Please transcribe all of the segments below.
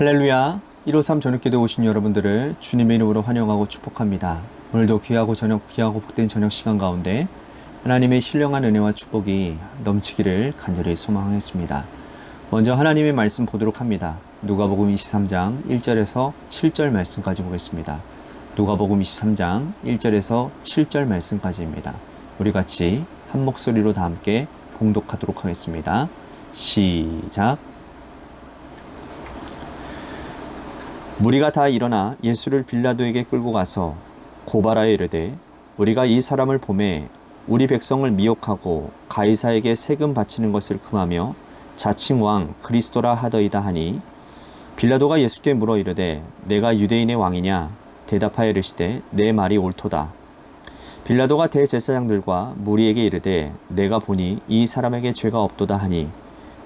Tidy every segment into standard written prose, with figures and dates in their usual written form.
할렐루야. 153 저녁기도에 오신 여러분들을 주님의 이름으로 환영하고 축복합니다. 오늘도 귀하고 복된 저녁 시간 가운데 하나님의 신령한 은혜와 축복이 넘치기를 간절히 소망하겠습니다. 먼저 하나님의 말씀 보도록 합니다. 누가복음 23장 1절에서 7절 말씀까지 보겠습니다. 누가복음 23장 1절에서 7절 말씀까지입니다. 우리 같이 한 목소리로 다 함께 봉독하도록 하겠습니다. 시작. 무리가 다 일어나 예수를 빌라도에게 끌고 가서 고발하여 이르되 우리가 이 사람을 보매 우리 백성을 미혹하고 가이사에게 세금 바치는 것을 금하며 자칭 왕 그리스도라 하더이다 하니 빌라도가 예수께 물어 이르되 내가 유대인의 왕이냐 대답하여 이르시되 내 말이 옳도다. 빌라도가 대제사장들과 무리에게 이르되 내가 보니 이 사람에게 죄가 없도다 하니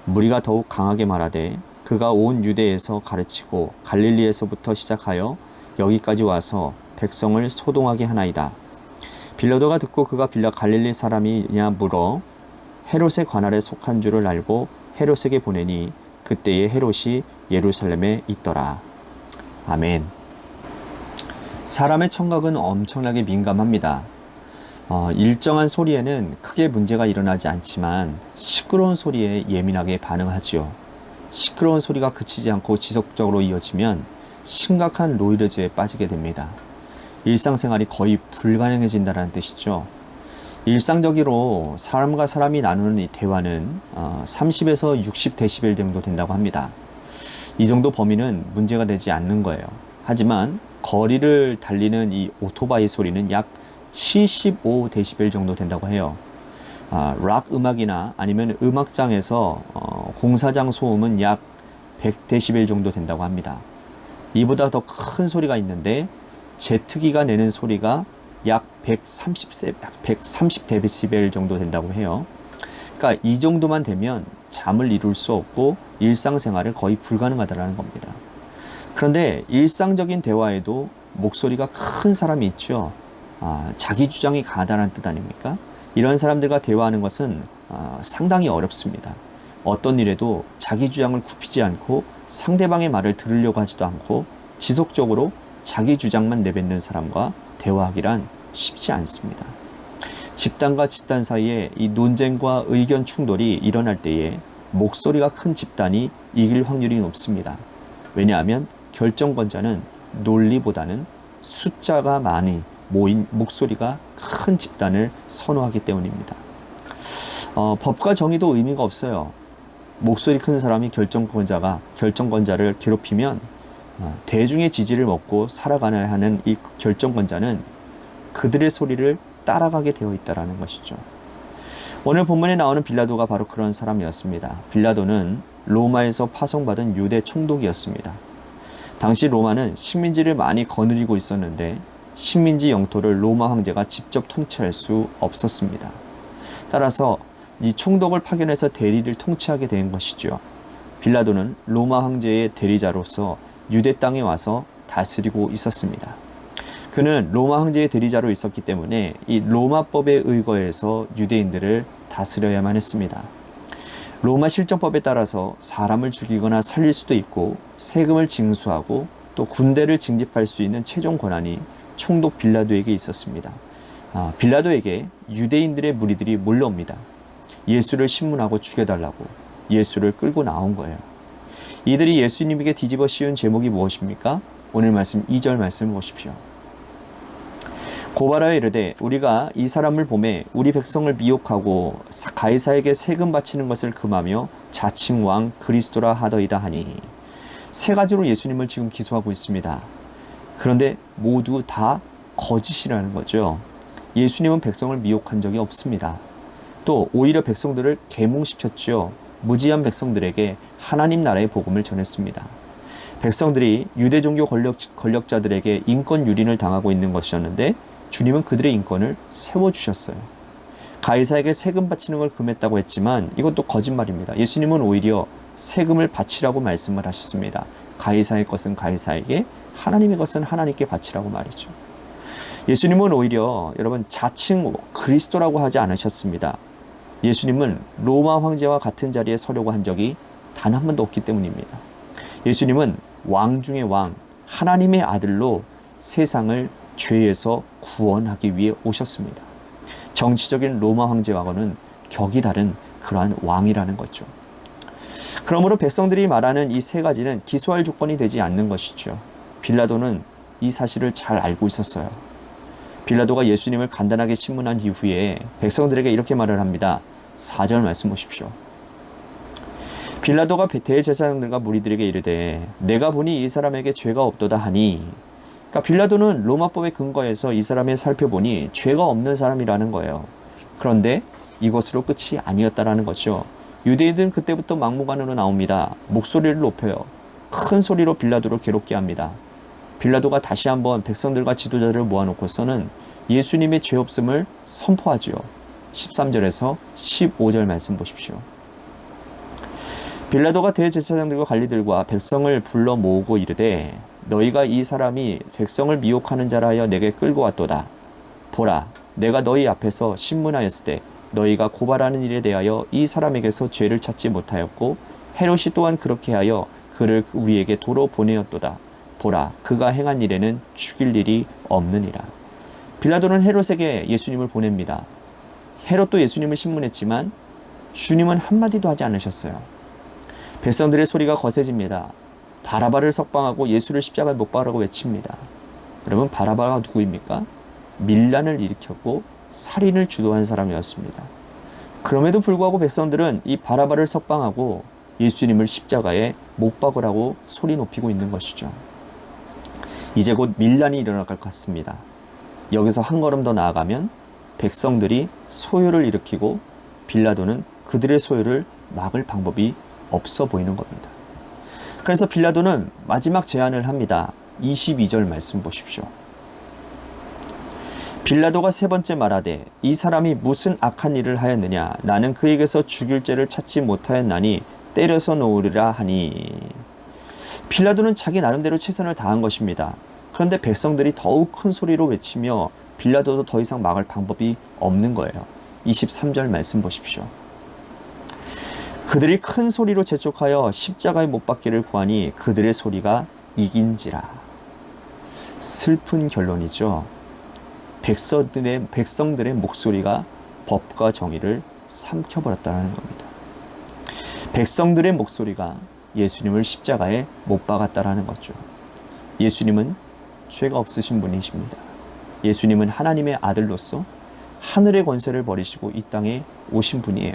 무리가 더욱 강하게 말하되 그가 온 유대에서 가르치고 갈릴리에서부터 시작하여 여기까지 와서 백성을 소동하게 하나이다. 빌라도가 듣고 그가 갈릴리 사람이냐 물어 헤롯의 관할에 속한 줄을 알고 헤롯에게 보내니 그때에 헤롯이 예루살렘에 있더라. 아멘. 사람의 청각은 엄청나게 민감합니다. 일정한 소리에는 크게 문제가 일어나지 않지만 시끄러운 소리에 예민하게 반응하지요. 시끄러운 소리가 그치지 않고 지속적으로 이어지면 심각한 노이로즈에 빠지게 됩니다. 일상생활이 거의 불가능해진다는 뜻이죠. 일상적으로 사람과 사람이 나누는 이 대화는 30에서 60데시벨 정도 된다고 합니다. 이 정도 범위는 문제가 되지 않는 거예요. 하지만 거리를 달리는 이 오토바이 소리는 약 75데시벨 정도 된다고 해요. 락 음악이나 아니면 음악장에서 공사장 소음은 약 100데시벨 정도 된다고 합니다. 이보다 더 큰 소리가 있는데 제트기가 내는 소리가 약 130데시벨 정도 된다고 해요. 그러니까 이 정도만 되면 잠을 이룰 수 없고 일상생활을 거의 불가능하다는 겁니다. 그런데 일상적인 대화에도 목소리가 큰 사람이 있죠. 자기 주장이 강하다는 뜻 아닙니까? 이런 사람들과 대화하는 것은 상당히 어렵습니다. 어떤 일에도 자기 주장을 굽히지 않고 상대방의 말을 들으려고 하지도 않고 지속적으로 자기 주장만 내뱉는 사람과 대화하기란 쉽지 않습니다. 집단과 집단 사이에 이 논쟁과 의견 충돌이 일어날 때에 목소리가 큰 집단이 이길 확률이 높습니다. 왜냐하면 결정권자는 논리보다는 숫자가 많이 모인 목소리가 큰 집단을 선호하기 때문입니다. 법과 정의도 의미가 없어요. 목소리 큰 사람이 결정권자를 괴롭히면 대중의 지지를 먹고 살아가야 하는 이 결정권자는 그들의 소리를 따라가게 되어 있다는 것이죠. 오늘 본문에 나오는 빌라도가 바로 그런 사람이었습니다. 빌라도는 로마에서 파송받은 유대 총독이었습니다. 당시 로마는 식민지를 많이 거느리고 있었는데 식민지 영토를 로마 황제가 직접 통치할 수 없었습니다. 따라서 이 총독을 파견해서 대리를 통치하게 된 것이죠. 빌라도는 로마 황제의 대리자로서 유대 땅에 와서 다스리고 있었습니다. 그는 로마 황제의 대리자로 있었기 때문에 이 로마법에 의거해서 유대인들을 다스려야만 했습니다. 로마 실정법에 따라서 사람을 죽이거나 살릴 수도 있고 세금을 징수하고 또 군대를 징집할 수 있는 최종 권한이 총독 빌라도에게 있었습니다. 빌라도에게 유대인들의 무리들이 몰려옵니다. 예수를 신문하고 죽여달라고 예수를 끌고 나온 거예요. 이들이 예수님에게 뒤집어 씌운 제목이 무엇입니까? 오늘 말씀 2절 말씀 보십시오. 고발하여 이르되 우리가 이 사람을 보매 우리 백성을 미혹하고 가이사에게 세금 바치는 것을 금하며 자칭 왕 그리스도라 하더이다 하니 세 가지로 예수님을 지금 기소하고 있습니다. 그런데 모두 다 거짓이라는 거죠. 예수님은 백성을 미혹한 적이 없습니다. 또 오히려 백성들을 계몽시켰죠. 무지한 백성들에게 하나님 나라의 복음을 전했습니다. 백성들이 유대 종교 권력자들에게 인권 유린을 당하고 있는 것이었는데 주님은 그들의 인권을 세워주셨어요. 가이사에게 세금 바치는 걸 금했다고 했지만 이것도 거짓말입니다. 예수님은 오히려 세금을 바치라고 말씀을 하셨습니다. 가이사의 것은 가이사에게, 하나님의 것은 하나님께 바치라고 말이죠. 예수님은 오히려 여러분 자칭 그리스도라고 하지 않으셨습니다. 예수님은 로마 황제와 같은 자리에 서려고 한 적이 단 한 번도 없기 때문입니다. 예수님은 왕 중의 왕, 하나님의 아들로 세상을 죄에서 구원하기 위해 오셨습니다. 정치적인 로마 황제와는 격이 다른 그러한 왕이라는 거죠. 그러므로 백성들이 말하는 이 세 가지는 기소할 조건이 되지 않는 것이죠. 빌라도는 이 사실을 잘 알고 있었어요. 빌라도가 예수님을 간단하게 신문한 이후에 백성들에게 이렇게 말을 합니다. 4절 말씀 보십시오. 빌라도가 대제사장들과 무리들에게 이르되 내가 보니 이 사람에게 죄가 없도다 하니, 그러니까 빌라도는 로마법에 근거해서 이 사람을 살펴보니 죄가 없는 사람이라는 거예요. 그런데 이것으로 끝이 아니었다라는 거죠. 유대인들은 그때부터 막무가내로 나옵니다. 목소리를 높여요. 큰 소리로 빌라도를 괴롭게 합니다. 빌라도가 다시 한번 백성들과 지도자들을 모아놓고서는 예수님의 죄 없음을 선포하지요. 13절에서 15절 말씀 보십시오. 빌라도가 대제사장들과 관리들과 백성을 불러 모으고 이르되 너희가 이 사람이 백성을 미혹하는 자라 하여 내게 끌고 왔도다. 보라, 내가 너희 앞에서 신문하였을 때 너희가 고발하는 일에 대하여 이 사람에게서 죄를 찾지 못하였고 헤롯이 또한 그렇게 하여 그를 우리에게 도로 보내었도다. 보라, 그가 행한 일에는 죽일 일이 없느니라. 빌라도는 헤롯에게 예수님을 보냅니다. 헤롯도 예수님을 신문했지만 주님은 한마디도 하지 않으셨어요. 백성들의 소리가 거세집니다. 바라바를 석방하고 예수를 십자가에 못 박으라고 외칩니다. 여러분, 바라바가 누구입니까? 밀란을 일으켰고 살인을 주도한 사람이었습니다. 그럼에도 불구하고 백성들은 이 바라바를 석방하고 예수님을 십자가에 못 박으라고 소리 높이고 있는 것이죠. 이제 곧 밀란이 일어날 것 같습니다. 여기서 한 걸음 더 나아가면 백성들이 소요를 일으키고 빌라도는 그들의 소요를 막을 방법이 없어 보이는 겁니다. 그래서 빌라도는 마지막 제안을 합니다. 22절 말씀 보십시오. 빌라도가 세 번째 말하되 이 사람이 무슨 악한 일을 하였느냐, 나는 그에게서 죽일 죄를 찾지 못하였나니 때려서 놓으리라 하니. 빌라도는 자기 나름대로 최선을 다한 것입니다. 그런데 백성들이 더욱 큰 소리로 외치며 빌라도도 더 이상 막을 방법이 없는 거예요. 23절 말씀 보십시오. 그들이 큰 소리로 재촉하여 십자가에 못 박기를 구하니 그들의 소리가 이긴지라. 슬픈 결론이죠. 백성들의 목소리가 법과 정의를 삼켜버렸다는 겁니다. 백성들의 목소리가 예수님을 십자가에 못 박았다라는 거죠. 예수님은 죄가 없으신 분이십니다. 예수님은 하나님의 아들로서 하늘의 권세를 버리시고 이 땅에 오신 분이에요.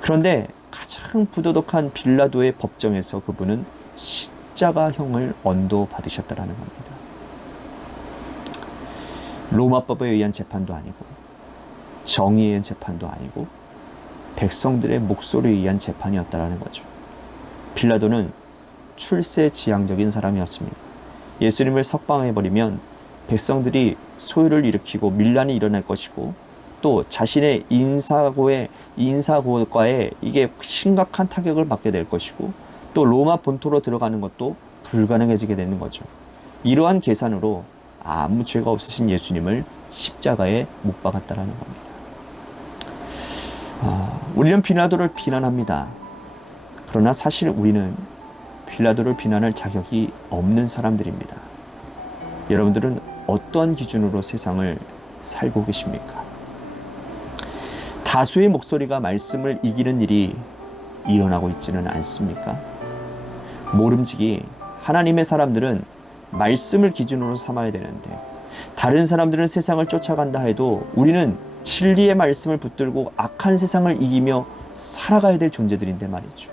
그런데 가장 부도덕한 빌라도의 법정에서 그분은 십자가형을 언도받으셨다라는 겁니다. 로마법에 의한 재판도 아니고 정의에 의한 재판도 아니고 백성들의 목소리에 의한 재판이었다라는 거죠. 빌라도는 출세지향적인 사람이었습니다. 예수님을 석방해버리면 백성들이 소요를 일으키고 밀란이 일어날 것이고 또 자신의 인사고과에 이게 심각한 타격을 받게 될 것이고 또 로마 본토로 들어가는 것도 불가능해지게 되는 거죠. 이러한 계산으로 아무 죄가 없으신 예수님을 십자가에 못 박았다라는 겁니다. 우리는 빌라도를 비난합니다. 그러나 사실 우리는 빌라도를 비난할 자격이 없는 사람들입니다. 여러분들은 어떠한 기준으로 세상을 살고 계십니까? 다수의 목소리가 말씀을 이기는 일이 일어나고 있지는 않습니까? 모름지기 하나님의 사람들은 말씀을 기준으로 삼아야 되는데 다른 사람들은 세상을 쫓아간다 해도 우리는 진리의 말씀을 붙들고 악한 세상을 이기며 살아가야 될 존재들인데 말이죠.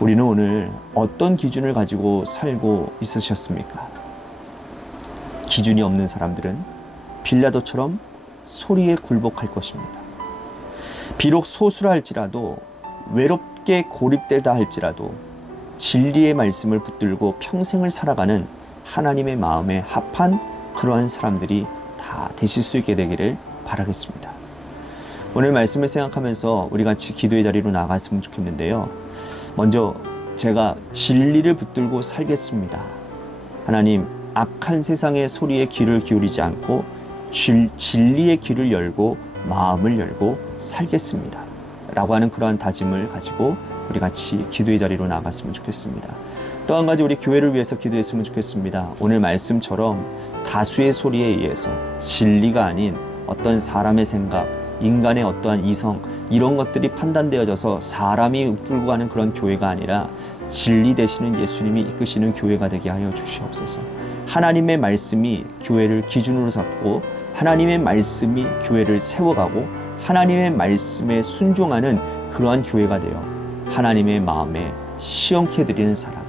우리는 오늘 어떤 기준을 가지고 살고 있으셨습니까? 기준이 없는 사람들은 빌라도처럼 소리에 굴복할 것입니다. 비록 소수라 할지라도 외롭게 고립되다 할지라도 진리의 말씀을 붙들고 평생을 살아가는 하나님의 마음에 합한 그러한 사람들이 다 되실 수 있게 되기를 바라겠습니다. 오늘 말씀을 생각하면서 우리 같이 기도의 자리로 나갔으면 좋겠는데요. 먼저 제가 진리를 붙들고 살겠습니다. 하나님, 악한 세상의 소리에 귀를 기울이지 않고 진리의 귀를 열고 마음을 열고 살겠습니다. 라고 하는 그러한 다짐을 가지고 우리 같이 기도의 자리로 나아갔으면 좋겠습니다. 또 한 가지 우리 교회를 위해서 기도했으면 좋겠습니다. 오늘 말씀처럼 다수의 소리에 의해서 진리가 아닌 어떤 사람의 생각, 인간의 어떠한 이성 이런 것들이 판단되어져서 사람이 이끌고 가는 그런 교회가 아니라 진리 되시는 예수님이 이끄시는 교회가 되게 하여 주시옵소서. 하나님의 말씀이 교회를 기준으로 삼고 하나님의 말씀이 교회를 세워가고 하나님의 말씀에 순종하는 그러한 교회가 되어 하나님의 마음에 시원케 해드리는 사람,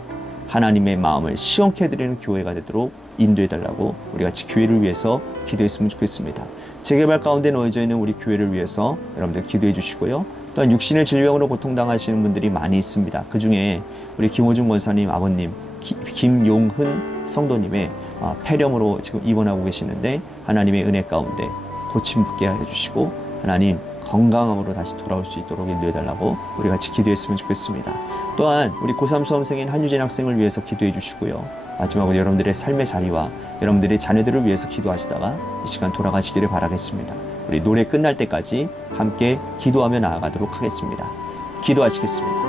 하나님의 마음을 시원케 해드리는 교회가 되도록 인도해달라고 우리 같이 교회를 위해서 기도했으면 좋겠습니다. 재개발 가운데 놓여져 있는 우리 교회를 위해서 여러분들 기도해 주시고요. 또한 육신의 질병으로 고통당하시는 분들이 많이 있습니다. 그 중에 우리 김호중 권사님 아버님, 김용흔 성도님의 폐렴으로 지금 입원하고 계시는데 하나님의 은혜 가운데 고침받게 해주시고 하나님 건강함으로 다시 돌아올 수 있도록 인도해달라고 우리 같이 기도했으면 좋겠습니다. 또한 우리 고3 수험생인 한유진 학생을 위해서 기도해 주시고요. 마지막으로 여러분들의 삶의 자리와 여러분들의 자녀들을 위해서 기도하시다가 이 시간 돌아가시기를 바라겠습니다. 우리 노래 끝날 때까지 함께 기도하며 나아가도록 하겠습니다. 기도하시겠습니다.